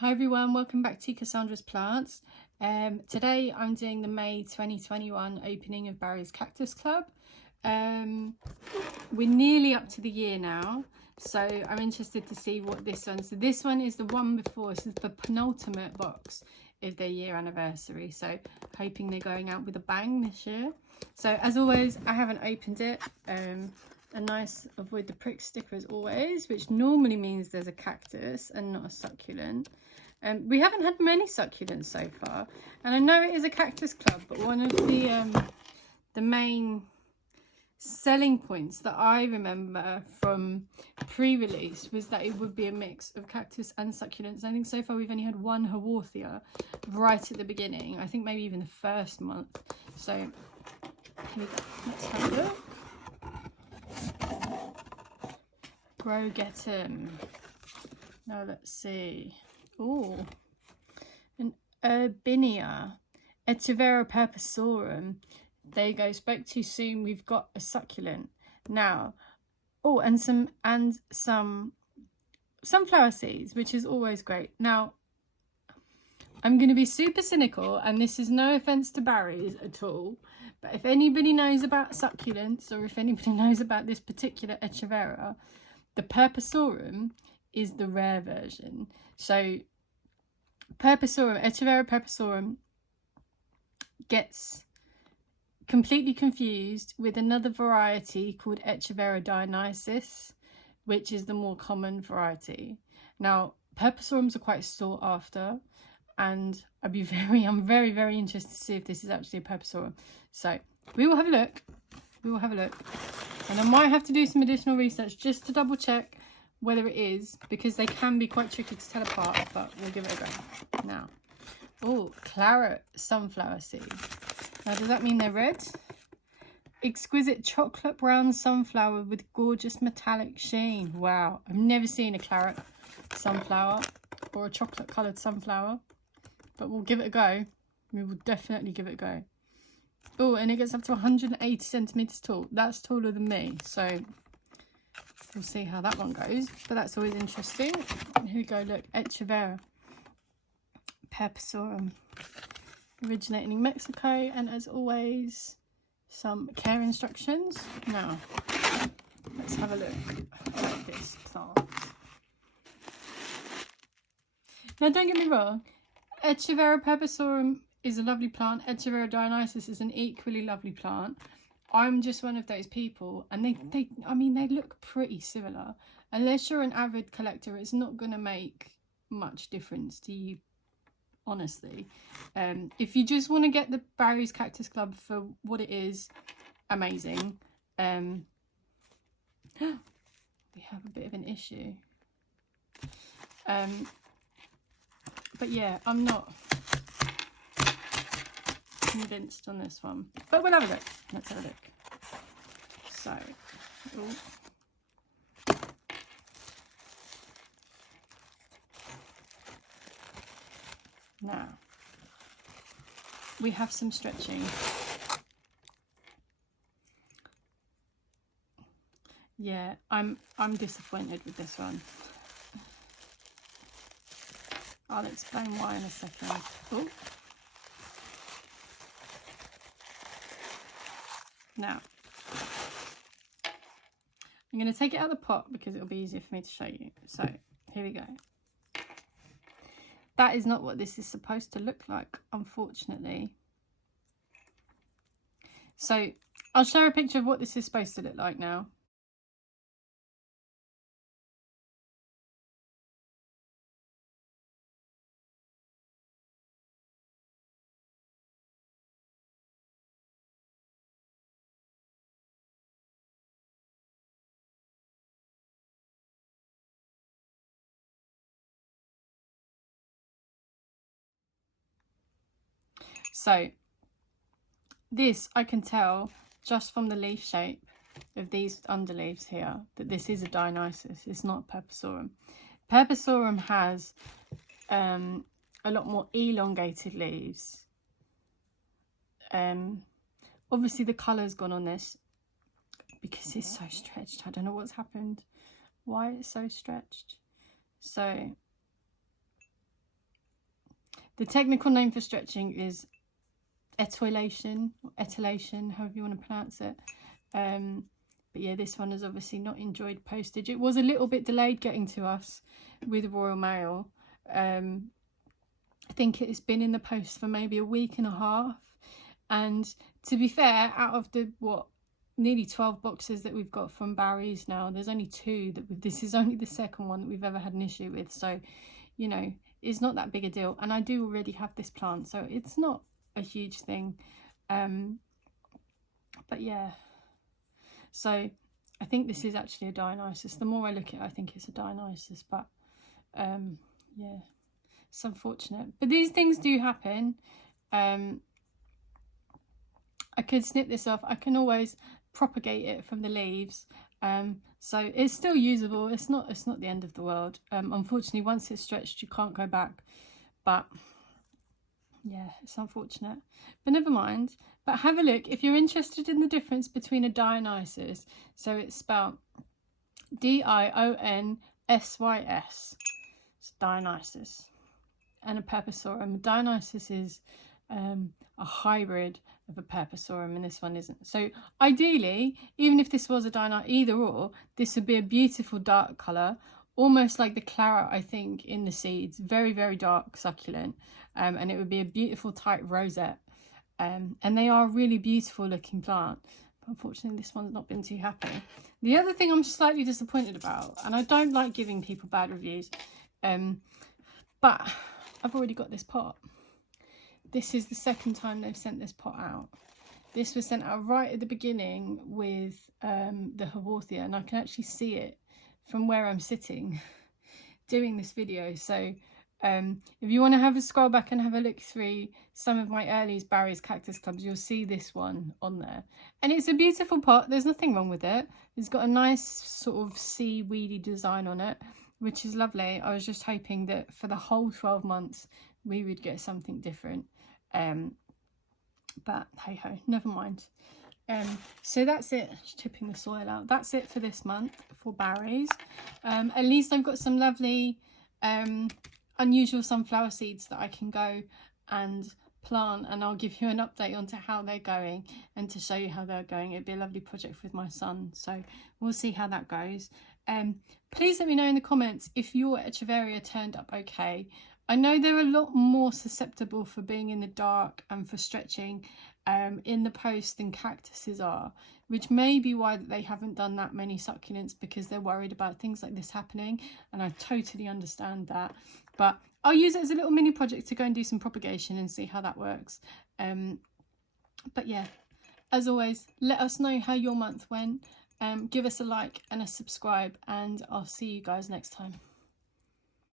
Hi everyone, welcome back to Cassandra's Plants. Today I'm doing the May 2021 opening of Barry's Cactus Club. We're nearly up to the year now, so I'm interested to see what this one. So this one is the one before. This is the penultimate box of their year anniversary. So hoping they're going out with a bang this year. So as always, I haven't opened it. A nice avoid the prick sticker as always, which normally means there's a cactus and not a succulent. We haven't had many succulents so far, and I know it is a cactus club, but one of the main selling points that I remember from pre-release was that it would be a mix of cactus and succulents. I think so far we've only had one Haworthia right at the beginning. I think maybe even the first month. So here we go. Let's have a look. Grow get 'em. Now let's see. Oh, an Erbinia, Etoilated Purpusorum. There you go. Spoke too soon. We've got a succulent now. Oh, and some sunflower seeds, which is always great. Now, I'm going to be super cynical, and this is no offense to Barry's at all. But if anybody knows about succulents, or if anybody knows about this particular Echeveria, the Purpusorum is the rare version. So Purpusorum, Echeveria Purpusorum gets completely confused with another variety called Echeveria Dionysus, which is the more common variety. Now, Purpusorums are quite sought after, and I'm very, very interested to see if this is actually a Purpusorum. So we will have a look. And I might have to do some additional research just to double check whether it is, because they can be quite tricky to tell apart, but we'll give it a go. Now, oh, claret sunflower seeds. Now, does that mean they're red? Exquisite chocolate brown sunflower with gorgeous metallic sheen. Wow, I've never seen a claret sunflower or a chocolate coloured sunflower, but we'll give it a go. We will definitely give it a go. Oh, and it gets up to 180 centimetres tall. That's taller than me, so we'll see how that one goes. But that's always interesting. And here we go, look, Echeveria Purpusorum, originating in Mexico, and as always, some care instructions. Now, let's have a look at this plant. Now, don't get me wrong, Echeveria Purpusorum is a lovely plant. Echeveria Dionysus is an equally lovely plant. I'm just one of those people, and they look pretty similar. Unless you're an avid collector, it's not going to make much difference to you, honestly. If you just want to get the Barry's Cactus Club for what it is, amazing. We have a bit of an issue. But yeah, I'm not convinced on this one, but we'll have a look. Let's have a look. So, now we have some stretching. Yeah, I'm disappointed with this one. I'll explain why in a second. Oh. Now, I'm going to take it out of the pot because it'll be easier for me to show you. So, here we go. That is not what this is supposed to look like, unfortunately. So, I'll show a picture of what this is supposed to look like now. So this, I can tell just from the leaf shape of these underleaves here that this is a Dionysus. It's not Purpusorum. Purpusorum has a lot more elongated leaves. Obviously the colour's gone on this because it's so stretched. I don't know what's happened, why it's so stretched. So The technical name for stretching is etoilation, or etylation, however you want to pronounce it. But yeah, this one has obviously not enjoyed postage. It was a little bit delayed getting to us with Royal Mail. I think it's been in the post for maybe a week and a half. And to be fair, out of the, nearly 12 boxes that we've got from Barry's now, there's only 2 that this is only the second one that we've ever had an issue with. So, you know, it's not that big a deal. And I do already have this plant, so it's not a huge thing. But yeah, so I think this is actually a Dionysus. The more I look at it, I think it's a Dionysus, but yeah, it's unfortunate. But these things do happen. I could snip this off. I can always propagate it from the leaves. So it's still usable. It's not the end of the world. Unfortunately, once it's stretched, you can't go back. But yeah, it's unfortunate. But never mind. But have a look if you're interested in the difference between a Dionysus. So it's spelled Dionysys. It's Dionysus. And a Purpurorum. Dionysus is a hybrid of a Purpurorum, and this one isn't. So ideally, even if this was a Dionysus, either or, this would be a beautiful dark colour, almost like the claret, I think, in the seeds. Very, very dark succulent. And it would be a beautiful tight rosette. And they are a really beautiful looking plant. But unfortunately, this one's not been too happy. The other thing I'm slightly disappointed about, and I don't like giving people bad reviews, but I've already got this pot. This is the second time they've sent this pot out. This was sent out right at the beginning with the Haworthia, and I can actually see it from where I'm sitting doing this video. So if you want to have a scroll back and have a look through some of my earliest Barry's Cactus Clubs, you'll see this one on there. And it's a beautiful pot. There's nothing wrong with it. It's got a nice sort of seaweedy design on it, which is lovely. I was just hoping that for the whole 12 months we would get something different. But hey ho, never mind. So that's it. Just tipping the soil out. That's it for this month for Barry's. At least I've got some lovely unusual sunflower seeds that I can go and plant, and I'll give you an update onto how they're going and to show you how they're going. It'd be a lovely project with my son, so we'll see how that goes. Please let me know in the comments if your Echeveria turned up okay. I know they're a lot more susceptible for being in the dark and for stretching in the post than cactuses are, which may be why they haven't done that many succulents, because they're worried about things like this happening, and I totally understand that. But I'll use it as a little mini project to go and do some propagation and see how that works. But yeah, as always, let us know how your month went. Give us a like and a subscribe, and I'll see you guys next time.